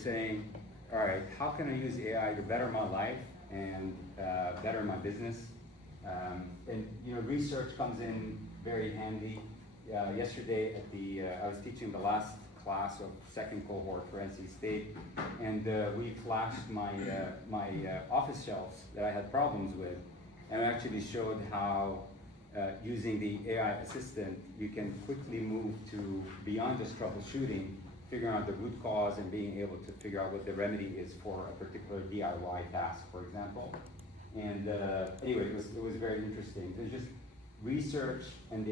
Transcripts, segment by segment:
saying, all right, how can I use AI to better my life and better my business? And research comes in very handy. Yesterday at I was teaching the last class of second cohort for NC State, and we flashed my office shelves that I had problems with, and I actually showed how using the AI assistant, you can quickly move to beyond just troubleshooting, figuring out the root cause and being able to figure out what the remedy is for a particular DIY task, for example. And anyway, it was very interesting. There's just research and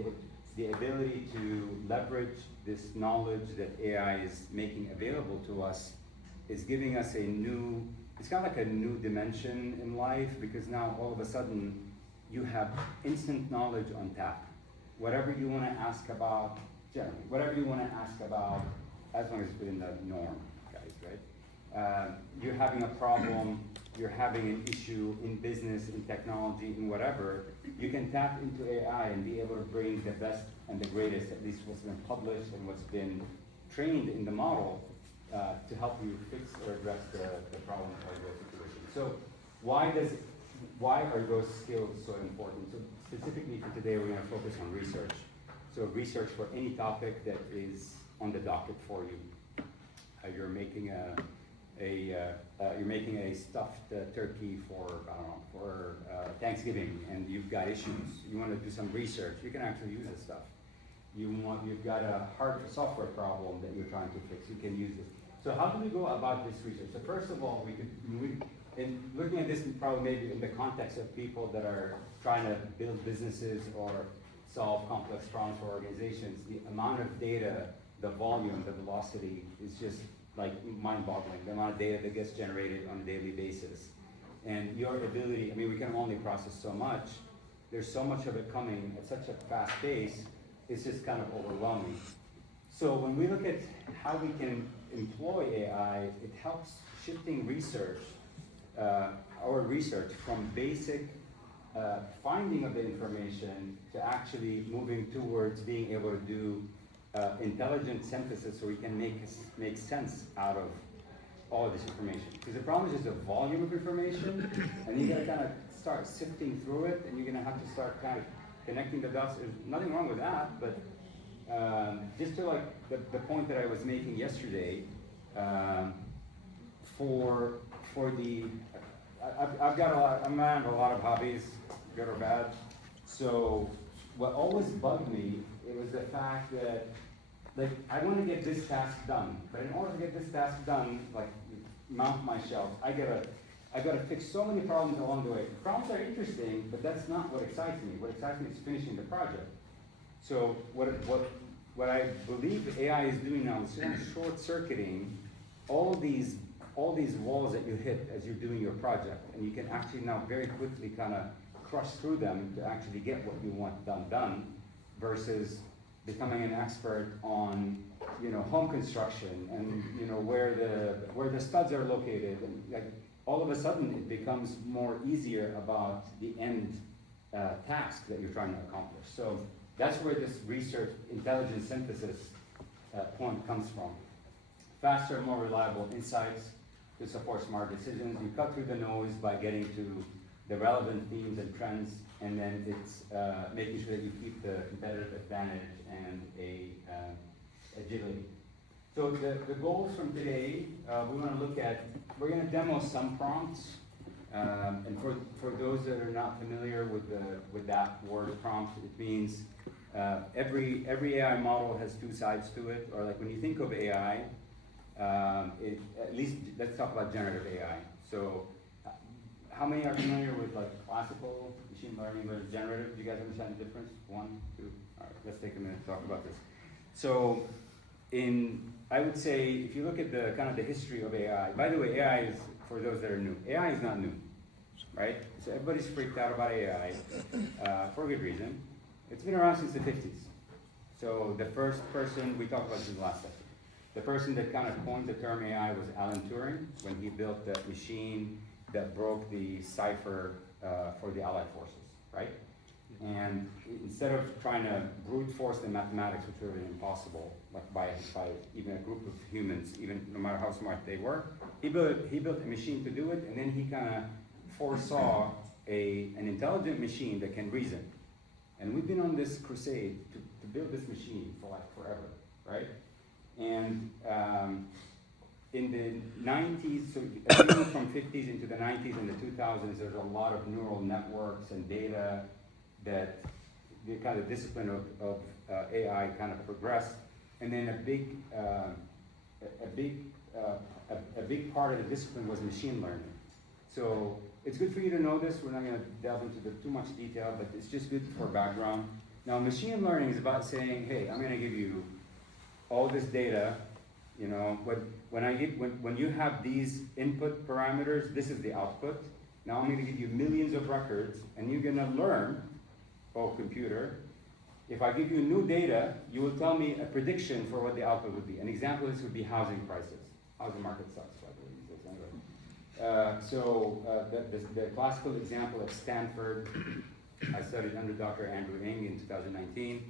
the ability to leverage this knowledge that AI is making available to us is giving us it's kind of like a new dimension in life, because now all of a sudden you have instant knowledge on tap. Whatever you want to ask about, generally, whatever you want to ask about, as long as it's within the norm, guys, right? You're having a problem, you're having an issue in business, in technology, in whatever, you can tap into AI and be able to bring the best and the greatest, at least what's been published and what's been trained in the model to help you fix or address the problem or the situation. So why are those skills so important? So specifically for today, we're going to focus on research. So research for any topic that is on the docket for you. You're making a stuffed turkey for Thanksgiving, and you've got issues. You want to do some research. You can actually use this stuff. You've got a software problem that you're trying to fix. You can use this. So how do we go about this research? So first of all, in looking at this probably maybe in the context of people that are trying to build businesses or solve complex problems for organizations, the amount of data, the volume, the velocity is just like mind-boggling, the amount of data that gets generated on a daily basis. And your ability, we can only process so much. There's so much of it coming at such a fast pace, it's just kind of overwhelming. So when we look at how we can employ AI, it helps shifting research, our research from basic finding of the information to actually moving towards being able to do intelligent synthesis, so we can make sense out of all of this information. Because the problem is just the volume of information, and you gotta kind of start sifting through it, and you're gonna have to start kind of connecting the dots. There's nothing wrong with that, but just to like the point that I was making yesterday, I'm a man of a lot of hobbies, good or bad. So what always bugged me, it was the fact that, like, I want to get this task done, but in order to get this task done, like mount my shelf, I gotta fix so many problems along the way. Problems are interesting, but that's not what excites me. What excites me is finishing the project. So what I believe AI is doing now is kind of short-circuiting all these walls that you hit as you're doing your project, and you can actually now very quickly kind of crush through them to actually get what you want done, versus becoming an expert on home construction and where the studs are located, and like all of a sudden it becomes more easier about the end task that you're trying to accomplish. So that's where this research intelligence synthesis point comes from. Faster, more reliable insights to support smart decisions. You cut through the noise by getting to the relevant themes and trends, and then it's making sure that you keep the competitive advantage and agility. So the goals from today, we're going to demo some prompts, and for those that are not familiar with that word prompt, it means every AI model has two sides to it, or like when you think of AI, at least let's talk about generative AI. So how many are familiar with like classical machine learning versus generative? Do you guys understand the difference? 1, 2, all right, let's take a minute to talk about this. So I would say, if you look at the kind of the history of AI, by the way, AI is, for those that are new, AI is not new, right? So everybody's freaked out about AI for a good reason. It's been around since the 50s. So the first person, we talked about this in the last section, the person that kind of coined the term AI was Alan Turing, when he built that machine that broke the cipher for the Allied forces, right? And instead of trying to brute force the mathematics, which would have been impossible, like by even a group of humans, even no matter how smart they were, he built a machine to do it, and then he kind of foresaw an intelligent machine that can reason. And we've been on this crusade to build this machine for like forever, right? And in the 90s, so from 50s into the 90s and the 2000s, there's a lot of neural networks and data that the kind of discipline of AI kind of progressed. And then a big part of the discipline was machine learning. So it's good for you to know this. We're not going to delve into too much detail, but it's just good for background. Now, machine learning is about saying, hey, I'm going to give you all this data. You know, when you have these input parameters, this is the output. Now I'm going to give you millions of records, and you're going to learn, oh computer, if I give you new data, you will tell me a prediction for what the output would be. An example of this would be housing prices. Housing market sucks, by the way. The classical example at Stanford, I studied under Dr. Andrew Ng in 2019.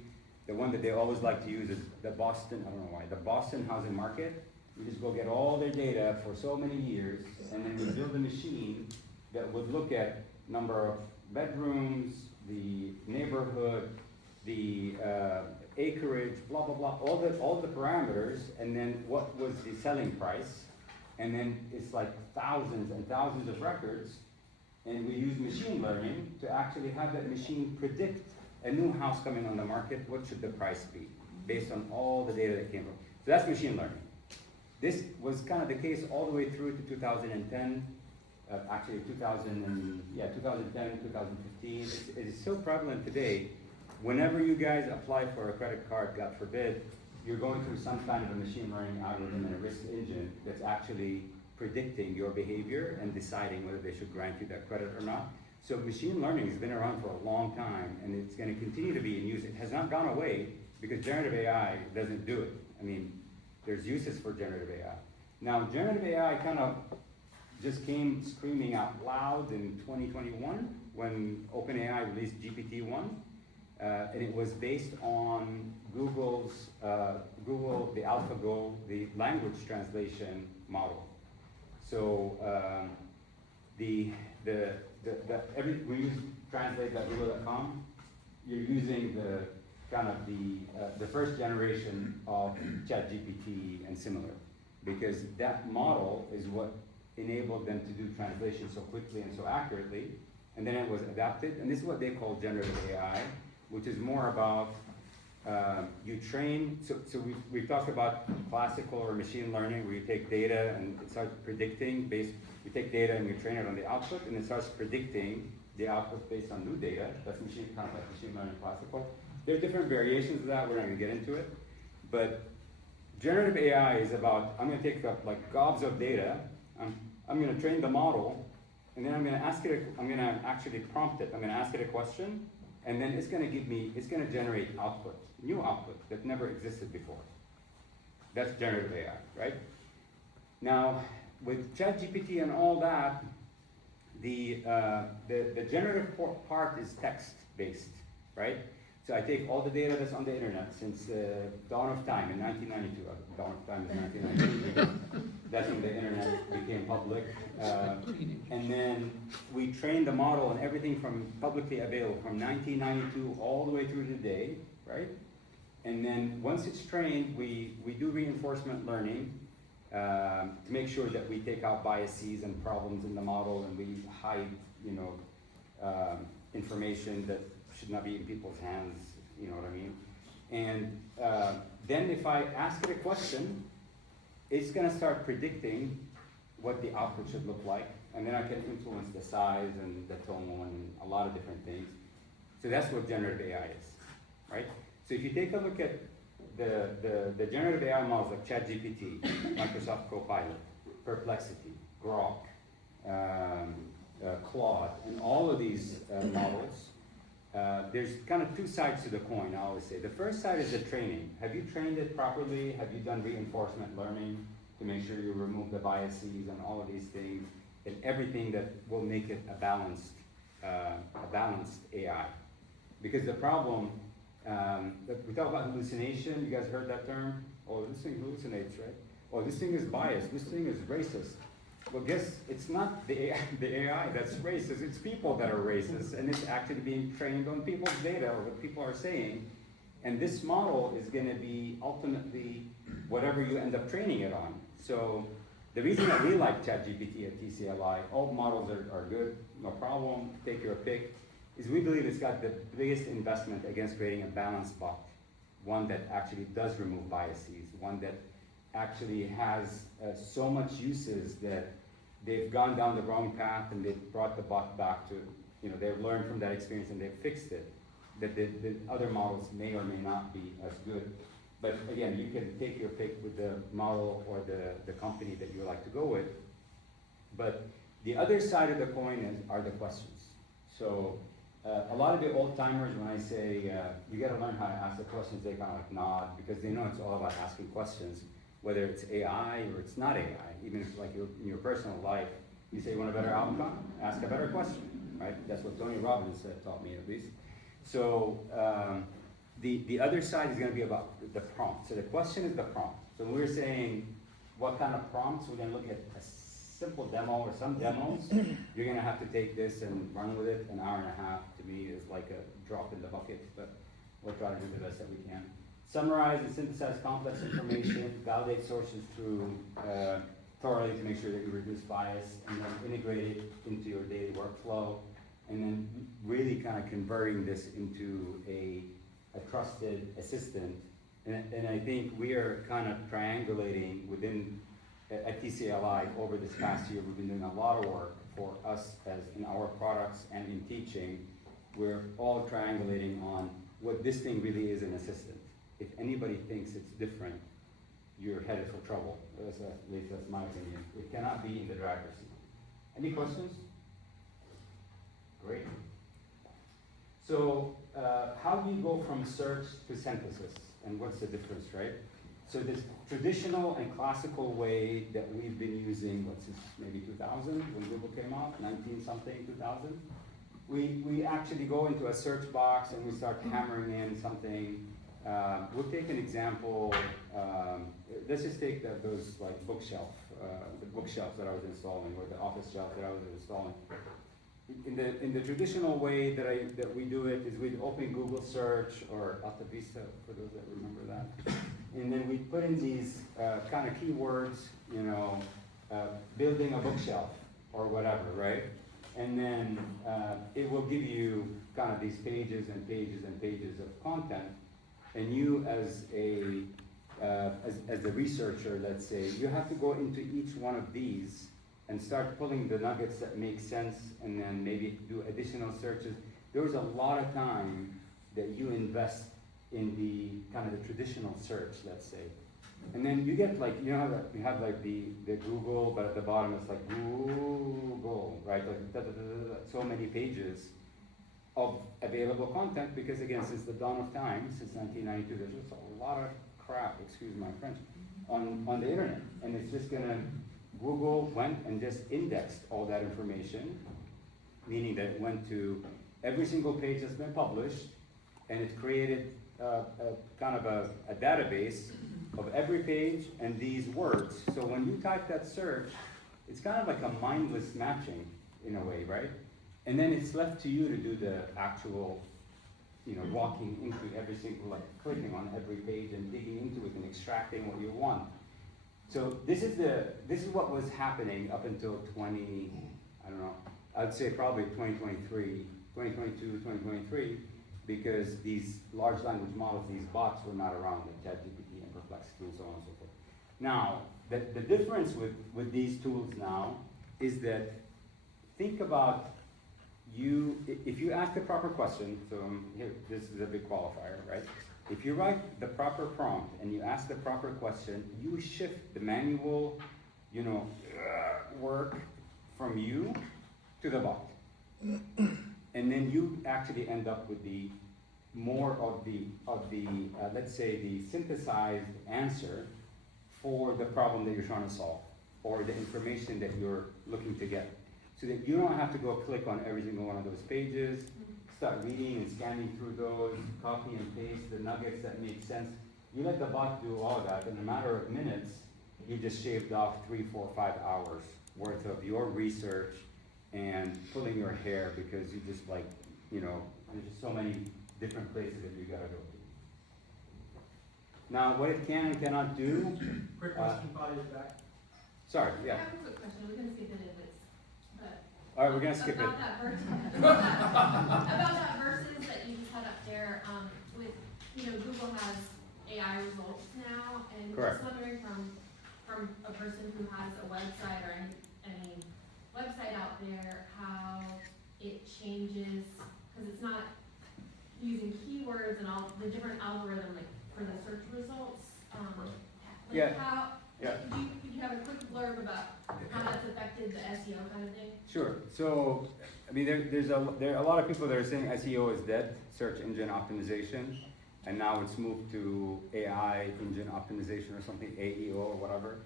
The one that they always like to use is the Boston, I don't know why, the Boston housing market. You just go get all their data for so many years, and then we build a machine that would look at number of bedrooms, the neighborhood, the acreage, blah, blah, blah, all the parameters, and then what was the selling price. And then it's like thousands and thousands of records, and we use machine learning to actually have that machine predict a new house coming on the market, what should the price be, based on all the data that came from. So that's machine learning. This was kind of the case all the way through to 2010, actually 2010, 2015. It is so prevalent today. Whenever you guys apply for a credit card, God forbid, you're going through some kind of a machine learning algorithm and a risk engine that's actually predicting your behavior and deciding whether they should grant you that credit or not. So machine learning has been around for a long time, and it's going to continue to be in use. It has not gone away because generative AI doesn't do it. I mean, there's uses for generative AI. Now, generative AI kind of just came screaming out loud in 2021 when OpenAI released GPT-1, and it was based on Google's Google, the AlphaGo, the language translation model. So when you translate.google.com, you're using the kind of the first generation of ChatGPT and similar, because that model is what enabled them to do translation so quickly and so accurately, and then it was adapted, and this is what they call generative AI, which is more about you train, so we've talked about classical or machine learning, where you take data and it starts predicting you take data and you train it on the output, and it starts predicting the output based on new data. That's kind of like machine learning classical. There are different variations of that, we're not gonna get into it. But generative AI is about, I'm gonna take up like gobs of data, I'm gonna train the model, and then I'm gonna actually prompt it. I'm gonna ask it a question, and then it's gonna generate output, new output that never existed before. That's generative AI, right? Now, with ChatGPT and all that, the generative part is text-based, right? So I take all the data that's on the internet since dawn of time in 1992. Dawn of time is 1992. That's when the internet became public. And then we train the model on everything from publicly available from 1992 all the way through today, right? And then once it's trained, we do reinforcement learning to make sure that we take out biases and problems in the model, and we hide, information that should not be in people's hands, you know what I mean? And then if I ask it a question, it's gonna start predicting what the output should look like, and then I can influence the size and the tone and a lot of different things. So that's what generative AI is, right? So if you take a look at the generative AI models like ChatGPT, Microsoft Copilot, Perplexity, Grok, Claude, and all of these models, there's kind of two sides to the coin, I always say. The first side is the training. Have you trained it properly? Have you done reinforcement learning to make sure you remove the biases and all of these things, and everything that will make it a balanced AI? Because the problem, we talk about hallucination, you guys heard that term? Oh, this thing hallucinates, right? Oh, this thing is biased, this thing is racist. Well, guess it's not the AI that's racist, it's people that are racist, and it's actually being trained on people's data or what people are saying. And this model is gonna be ultimately whatever you end up training it on. So the reason that we like ChatGPT at TCLI, all models are good, no problem, take your pick, is we believe it's got the biggest investment against creating a balanced bot. One that actually does remove biases, one that actually has so much uses that they've gone down the wrong path and they've brought the bot back to, they've learned from that experience and they've fixed it. That the other models may or may not be as good. But again, you can take your pick with the model or the company that you like to go with. But the other side of the coin are the questions. So a lot of the old timers, when I say you gotta learn how to ask the questions, they kind of like nod because they know it's all about asking questions, whether it's AI or it's not AI. Even if like in your personal life, you say you want a better outcome, ask a better question, right? That's what Tony Robbins taught me at least. So the other side is going to be about the prompt. So the question is the prompt. So when we're saying what kind of prompts, we're going to look at a simple demo or some demos. You're going to have to take this and run with it. An hour and a half to me is like a drop in the bucket, but we'll try to do the best that we can. Summarize and synthesize complex information, validate sources through thoroughly to make sure that you reduce bias, and then integrate it into your daily workflow. And then really kind of converting this into a trusted assistant. And I think we are kind of triangulating within, at TCLI over this past year, we've been doing a lot of work for us as in our products and in teaching. We're all triangulating on what this thing really is, an assistant. If anybody thinks it's different, you're headed for trouble. At least that's my opinion. It cannot be in the driver's seat. Any questions? Great. So how do you go from search to synthesis? And what's the difference, right? So this traditional and classical way that we've been using, since maybe 2000, when Google came out, 19-something, 2000, we actually go into a search box and we start hammering in something. We'll take an example. Let's just take those like bookshelf, the bookshelves that I was installing, or the office shelf that I was installing. In the traditional way that we do it is we'd open Google search or Alta Vista for those that remember that, and then we put in these kind of keywords, building a bookshelf or whatever, right? And then it will give you kind of these pages and pages and pages of content, and you as the researcher, let's say, you have to go into each one of these and start pulling the nuggets that make sense, and then maybe do additional searches. There was a lot of time that you invest in the kind of the traditional search, let's say. And then you get like, you have like the Google, but at the bottom it's like Google, right? Like so many pages of available content, because again, since the dawn of time, since 1992, there's just a lot of crap, excuse my French, on the internet. And it's just gonna, Google went and just indexed all that information, meaning that it went to every single page that's been published, and it created a kind of a database of every page and these words. So when you type that search, it's kind of like a mindless matching in a way, right? And then it's left to you to do the actual, walking into every single, like clicking on every page and digging into it and extracting what you want. So this is what was happening up until I'd say probably 2022, 2023, because these large language models, these bots were not around, like ChatGPT and Perplexity and so on and so forth. Now, the difference with these tools now is that, think about if you ask the proper question, so here, this is a big qualifier, right? If you write the proper prompt and you ask the proper question, you shift the manual, work from you to the bot. And then you actually end up with the more of the let's say the synthesized answer for the problem that you're trying to solve, or the information that you're looking to get. So that you don't have to go click on every single one of those pages, start reading and scanning through those, copy and paste the nuggets that make sense. You let the bot do all that, in a matter of minutes, you just shaved off 3, 4, 5 hours worth of your research and pulling your hair because you just like, you know, there's just so many different places that you gotta go to. Now, what it can and cannot do. Quick question, Fadi is back. Sorry, yeah. I have a quick question, we're gonna skip it if it's, but. All right, we're gonna skip it. About that verse, about that verses that you just had up there, with, you know, Google has AI results now, and Correct. just wondering from a person who has a website or any website out there, how it changes, cause it's not using keywords and all the different algorithm, like, for the search results, like Yeah. how, Yeah. could you have a quick blurb about how that's affected the SEO kind of thing? Sure. So, I mean, there are a lot of people that are saying SEO is dead, search engine optimization, and now it's moved to AI engine optimization or something, AEO or whatever.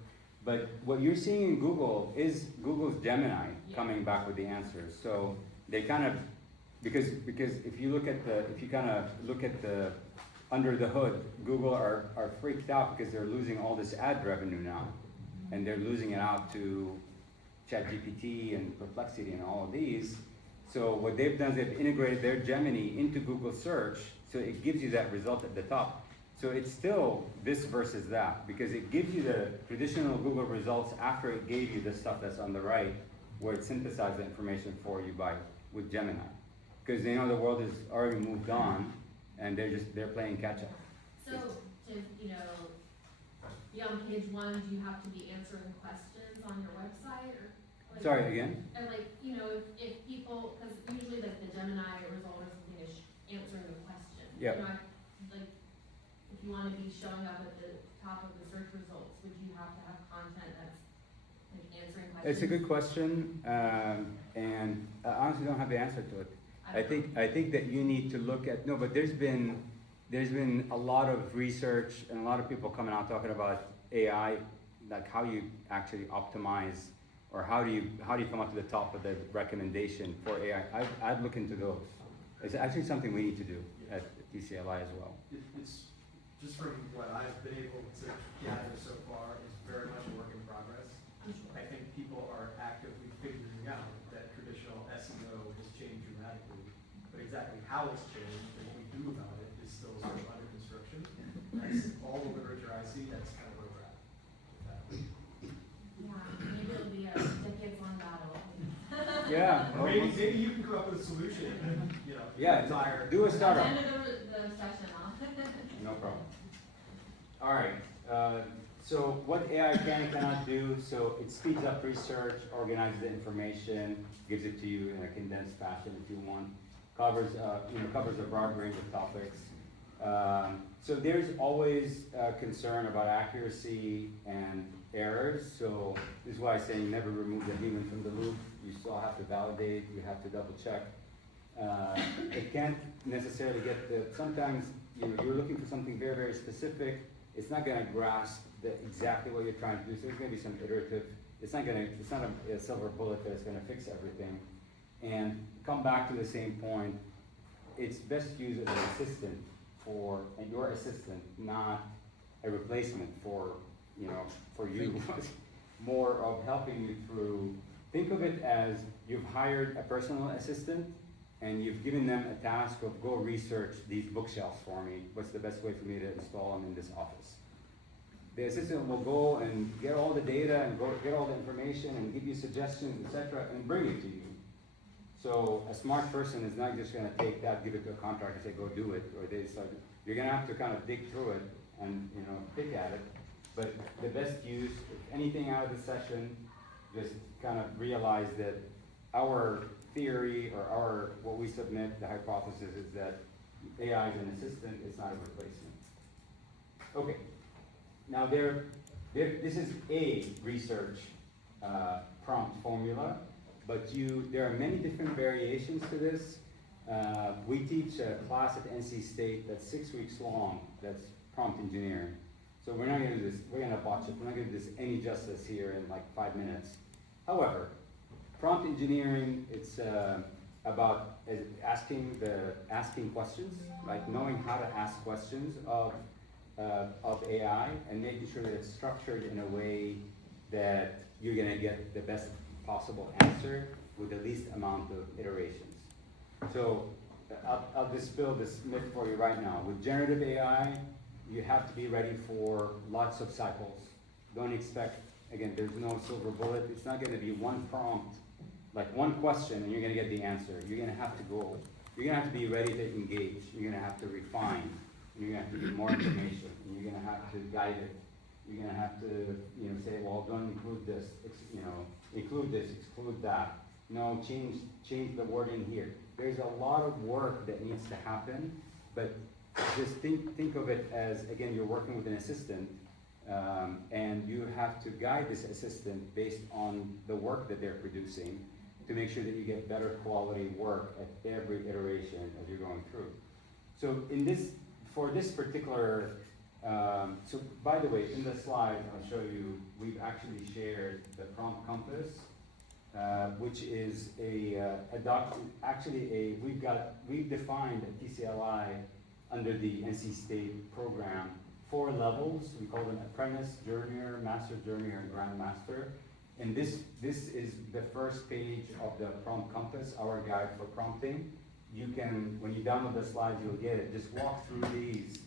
But what you're seeing in Google is Google's Gemini coming back with the answers. So they kind of, because if you look at the under the hood, Google are freaked out because they're losing all this ad revenue now, and they're losing it out to ChatGPT and Perplexity and all of these. So what they've done is they've integrated their Gemini into Google search, so it gives you that result at the top. So it's still this versus that, because it gives you the traditional Google results after it gave you the stuff that's on the right, where it synthesized the information for you with Gemini. Because they know the world has already moved on, and they're playing catch up. So, to, you know, be on page 1, do you have to be answering questions on your website, or? Like, Sorry, again? And like, you know, if people, because usually like the Gemini result or something is answering the question. Yep. You know, like, if you want to be showing up at the top of the search results, would you have to have content that's like answering questions? It's a good question, and I honestly don't have the answer to it. I think that you need to look at, no, but there's been a lot of research and a lot of people coming out talking about AI, like how you actually optimize, or how do you come up to the top of the recommendation for AI. I'd look into those. It's actually something we need to do at TCLI as well. It's just from what I've been able to gather so far, is very much a work in progress. I think people are actively figuring out that traditional SEO has changed dramatically, but exactly how it's changed and what we do about it is still sort of under construction. That's all the literature I see, that's kind of where we're at with that. Yeah, maybe it'll be a decades-long battle. Yeah. Or maybe you can come up with a solution, you know, Yeah, entire. do a startup. At the end of the session, No problem. All right, so what AI can and cannot do, so it speeds up research, organizes the information, gives it to you in a condensed fashion if you want, covers a broad range of topics. So there's always concern about accuracy and errors, so this is why I say never remove the human from the loop. You still have to validate, you have to double check. It can't necessarily sometimes you're looking for something very, very specific. It's not gonna grasp exactly what you're trying to do, so there's gonna be some iterative, it's not a silver bullet that's gonna fix everything. And come back to the same point, it's best used as an assistant and your assistant, not a replacement for you. More of helping you through, think of it as you've hired a personal assistant and you've given them a task of go research these bookshelves for me. What's the best way for me to install them in this office? The assistant will go and get all the data and get all the information and give you suggestions, etc., and bring it to you. So a smart person is not just gonna take that, give it to a contractor and say, go do it, or you're gonna have to kind of dig through it and pick at it. But the best use, if anything out of the session, just kind of realize that our theory or what we submit, the hypothesis is that AI is an assistant, it's not a replacement. Okay, now this is a research prompt formula, but there are many different variations to this. We teach a class at NC State that's 6 weeks long, that's prompt engineering. So we're not gonna do this, we're gonna botch it, we're not gonna do this any justice here in like 5 minutes. However, prompt engineering, about asking questions, like knowing how to ask questions of AI and making sure that it's structured in a way that you're gonna get the best possible answer with the least amount of iterations. So I'll dispel this myth for you right now. With generative AI, you have to be ready for lots of cycles. Don't expect, again, there's no silver bullet. It's not gonna be one prompt, like one question and you're gonna get the answer. You're gonna have to be ready to engage. You're gonna have to refine. You're gonna have to get more information. And you're gonna have to guide it. You're gonna have to, say, well, don't include this, include this, exclude that. No, change the wording here. There's a lot of work that needs to happen, but just think of it as, again, you're working with an assistant, and you have to guide this assistant based on the work that they're producing to make sure that you get better quality work at every iteration as you're going through. So for this particular, so by the way, in the slide I'll show you, we've actually shared the prompt compass, which is we've defined a TCLI under the NC State program, 4 levels. We call them apprentice, journeyer, master journeyer, and grandmaster. And this is the first page of the prompt compass, our guide for prompting. You can, when you download the slides, you'll get it. Just walk through these.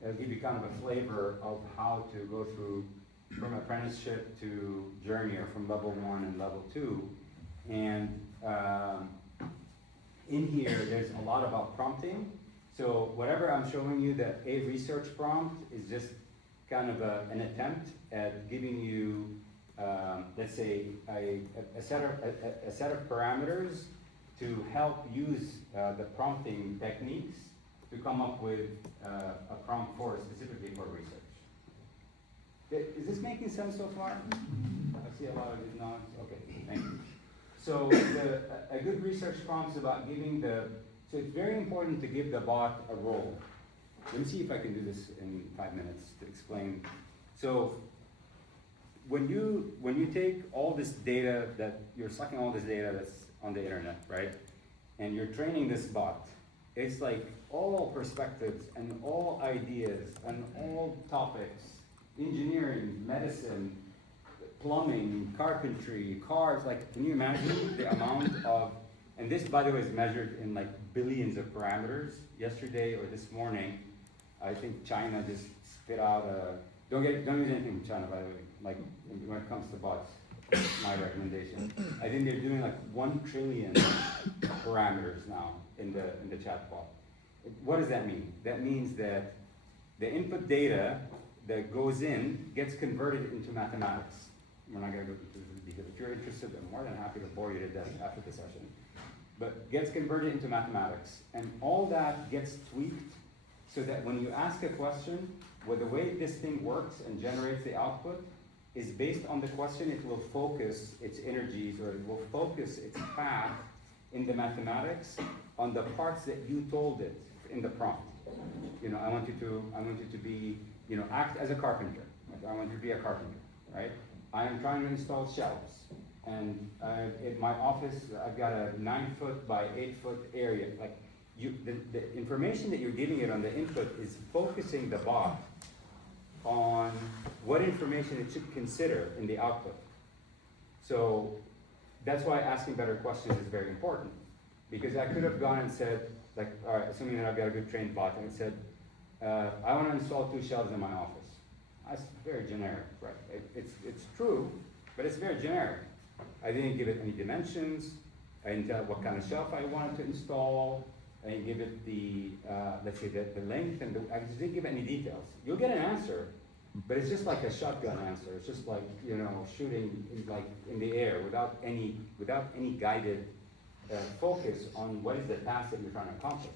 It'll give you kind of a flavor of how to go through from apprenticeship to journeyer, from level 1 and level 2. And in here, there's a lot about prompting. So whatever I'm showing you, that a research prompt is just kind of an attempt at giving you, let's say, a set of parameters to help use the prompting techniques to come up with a prompt specifically for research. Is this making sense so far? I see a lot of these nods. Okay, thank you. So a good research prompt is about giving so it's very important to give the bot a role. Let me see if I can do this in 5 minutes to explain. So when you take all this data you're sucking all this data that's on the internet, right? And you're training this bot, it's like all perspectives and all ideas and all topics, engineering, medicine, plumbing, carpentry, cars, like, can you imagine the amount of, and this, by the way, is measured in like billions of parameters. Yesterday or this morning, I think China just spit out don't use anything from China, by the way, like when it comes to bots, my recommendation. I think they're doing like 1 trillion parameters now in the chat bot. What does that mean? That means that the input data that goes in gets converted into mathematics. We're not going to go into this because if you're interested, I'm more than happy to bore you to death after the session. But gets converted into mathematics. And all that gets tweaked so that when you ask a question, the way this thing works and generates the output is based on the question. It will focus its energies, or it will focus its path in the mathematics on the parts that you told it in the prompt. I want you to be, act as a carpenter. Like, I want you to be a carpenter, right? I am trying to install shelves. And in my office, I've got a 9-foot by 8-foot area. Like, the information that you're giving it on the input is focusing the bot on what information it should consider in the output. So that's why asking better questions is very important. Because I could have gone and said, like, all right, assuming that I've got a good trained bot, and it said, I want to install 2 shelves in my office. That's very generic, right? It's true, but it's very generic. I didn't give it any dimensions. I didn't tell it what kind of shelf I wanted to install. I didn't give it the, let's say, the length, and I just didn't give it any details. You'll get an answer, but it's just like a shotgun answer. It's just like, shooting in the air without any guided focus on what is the task that you're trying to accomplish.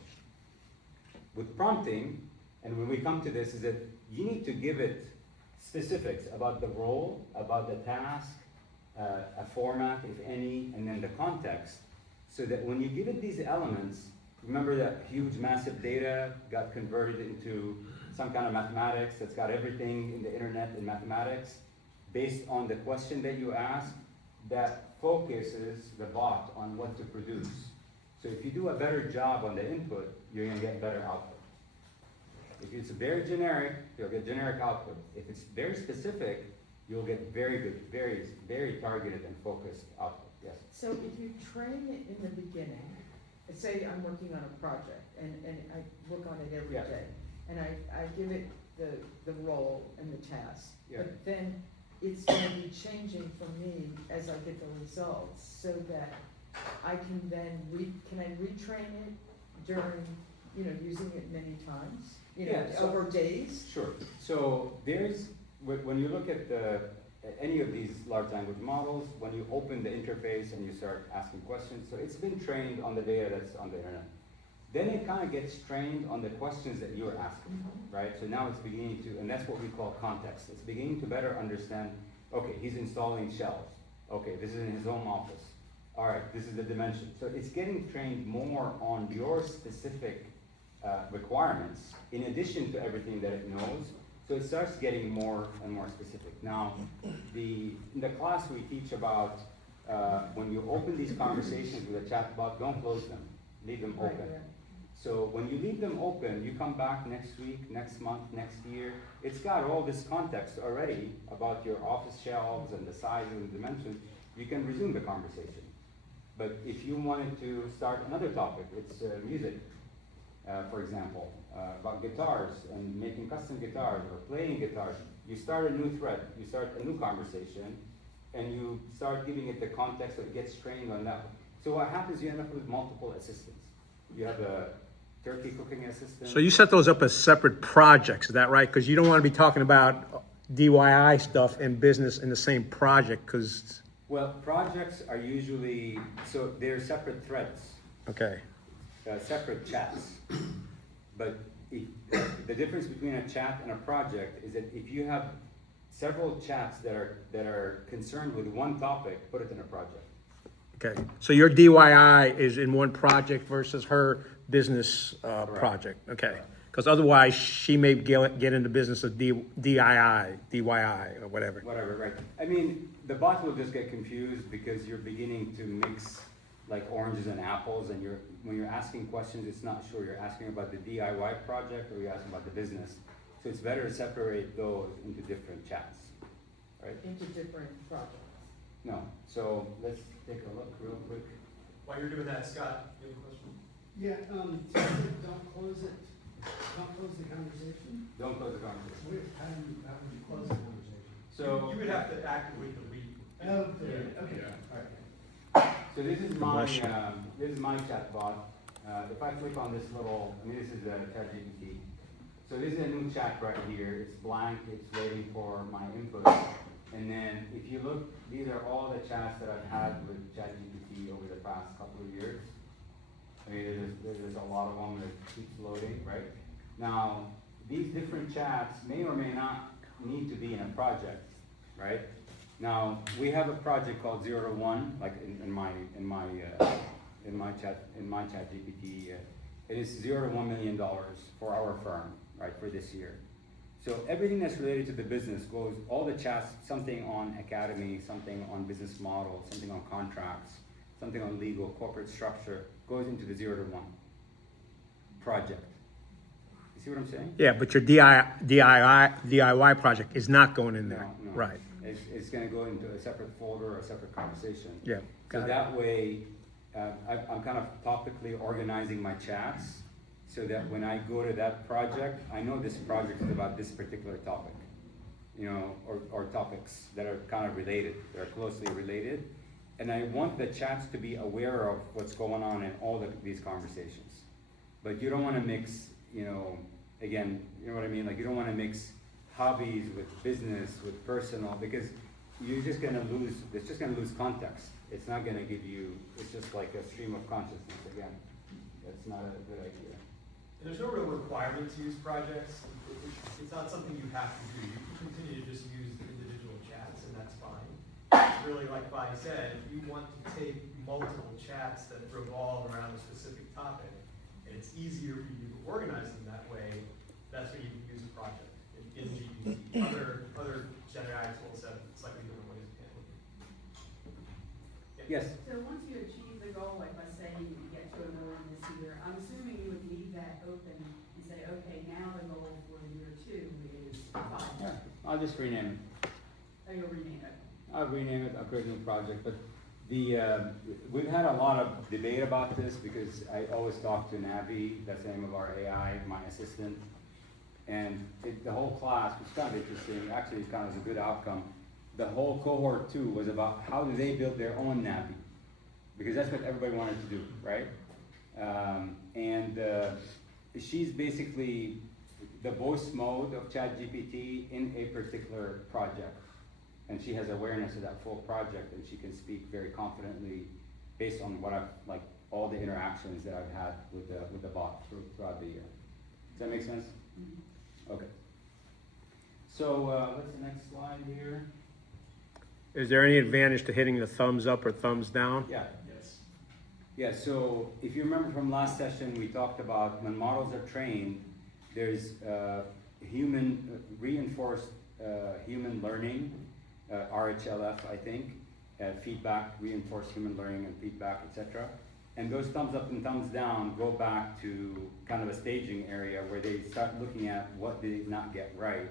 With prompting, and when we come to this, is that you need to give it specifics about the role, about the task, a format, if any, and then the context, so that when you give it these elements, remember that huge, massive data got converted into some kind of mathematics that's got everything in the internet in mathematics, based on the question that you ask, that focuses the bot on what to produce. So if you do a better job on the input, you're gonna get better output. If it's very generic, you'll get generic output. If it's very specific, you'll get very good, very targeted and focused output, yes. So if you train it in the beginning, say I'm working on a project and I work on it every Yeah. day, and I give it the role and the task, Yeah. but then it's gonna be changing for me as I get the results, so that I can then can I retrain it during, using it many times? Yeah, so- Over days? Sure. So when you look at any of these large language models, when you open the interface and you start asking questions, so it's been trained on the data that's on the internet. Then it kind of gets trained on the questions that you're asking, right? So now it's beginning to, and that's what we call context. It's beginning to better understand, okay, he's installing shelves. Okay, this is in his home office. All right, this is the dimension. So it's getting trained more on your specific requirements in addition to everything that it knows. So it starts getting more and more specific. Now, in the class we teach about when you open these conversations with a chatbot, don't close them, leave them Right, open. yeah. So when you leave them open, you come back next week, next month, next year, it's got all this context already about your office shelves and the size and the dimensions, you can resume the conversation. But if you wanted to start another topic, it's music, for example, about guitars and making custom guitars or playing guitars, you start a new thread, you start a new conversation, and you start giving it the context so it gets trained on that. So what happens, you end up with multiple assistants. You have a turkey cooking assistant. So you set those up as separate projects, is that right? Because you don't want to be talking about DIY stuff and business in the same project, because, Well, projects are usually, so they're separate threads, okay. separate chats. But the difference between a chat and a project is that if you have several chats that are concerned with one topic, put it in a project. Okay, so your DIY is in one project versus her business project, okay? Because otherwise, she may get into business of DIY or whatever. Whatever, right. I mean, the bot will just get confused because you're beginning to mix like oranges and apples, and when you're asking questions, it's not sure you're asking about the DIY project or you're asking about the business. So it's better to separate those into different chats, right? Into different projects. No, so let's take a look real quick. While you're doing that, Scott, you have a question? Yeah, don't close it, don't close the conversation. Don't close the conversation. How do you close the conversation? So, You would have to actively delete. Okay, Yeah. all right. so this is my chat bot. If I click on this little, this is ChatGPT. So this is a new chat right here. It's blank. It's waiting for my input. And then if you look, these are all the chats that I've had with ChatGPT over the past couple of years. I mean, there's a lot of them that keeps loading, right? Now, these different chats may or may not need to be in a project, right? Now, we have a project called 0 to 1, like in my ChatGPT. It is $0 to $1 million for our firm, right, for this year. So everything that's related to the business goes, all the chats, something on academy, something on business model, something on contracts, something on legal, corporate structure, goes into the 0 to 1 project. You see what I'm saying? Yeah, but your DIY project is not going in there, No. right? It's gonna go into a separate folder or a separate conversation. Yeah, So got it. that way, I'm kind of topically organizing my chats so that when I go to that project, I know this project is about this particular topic, or topics that are kind of related, that are closely related. And I want the chats to be aware of what's going on in all these conversations. But you don't wanna mix, again, you know what I mean? Like, you don't wanna mix hobbies with business, with personal, because you're just gonna lose, it's just gonna lose context. It's not gonna give you, it's just like a stream of consciousness again. That's not a good idea. There's no real requirement to use projects. It's not something you have to do. You can continue to just use the individual chats, and that's fine. It's really, like Fadi said, if you want to take multiple chats that revolve around a specific topic, and it's easier for you to organize them that way, that's when you can use a project in GPT. Other Gen AI tools have slightly different ways of handling it. Yes, So once you achieve the goal, like let's say you get to a million this year, I'm assuming you would leave that open and say, okay, now the goal for year 2 is 5. yeah, I'll just rename it. Oh, you'll rename it. I'll rename it, upgrade new project, but we've had a lot of debate about this because I always talk to Navi, that's the name of our AI, my assistant. And the whole class, which is kind of interesting, actually it kind of was a good outcome. The whole cohort 2 was about how do they build their own Navi? Because that's what everybody wanted to do, right? She's basically the voice mode of ChatGPT in a particular project. And she has awareness of that full project, and she can speak very confidently based on what I've, like, all the interactions that I've had with the bot throughout the year. Does that make sense? Okay. So, what's the next slide here? Is there any advantage to hitting the thumbs up or thumbs down? Yeah. Yes. Yeah, so if you remember from last session, we talked about when models are trained, there's reinforced human learning, RHLF, I think, feedback, reinforced human learning and feedback, etc. And those thumbs up and thumbs down go back to kind of a staging area where they start looking at what they did not get right,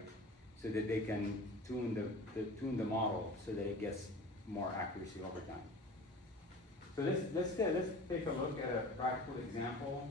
so that they can tune the model so that it gets more accuracy over time. So let's take a look at a practical example.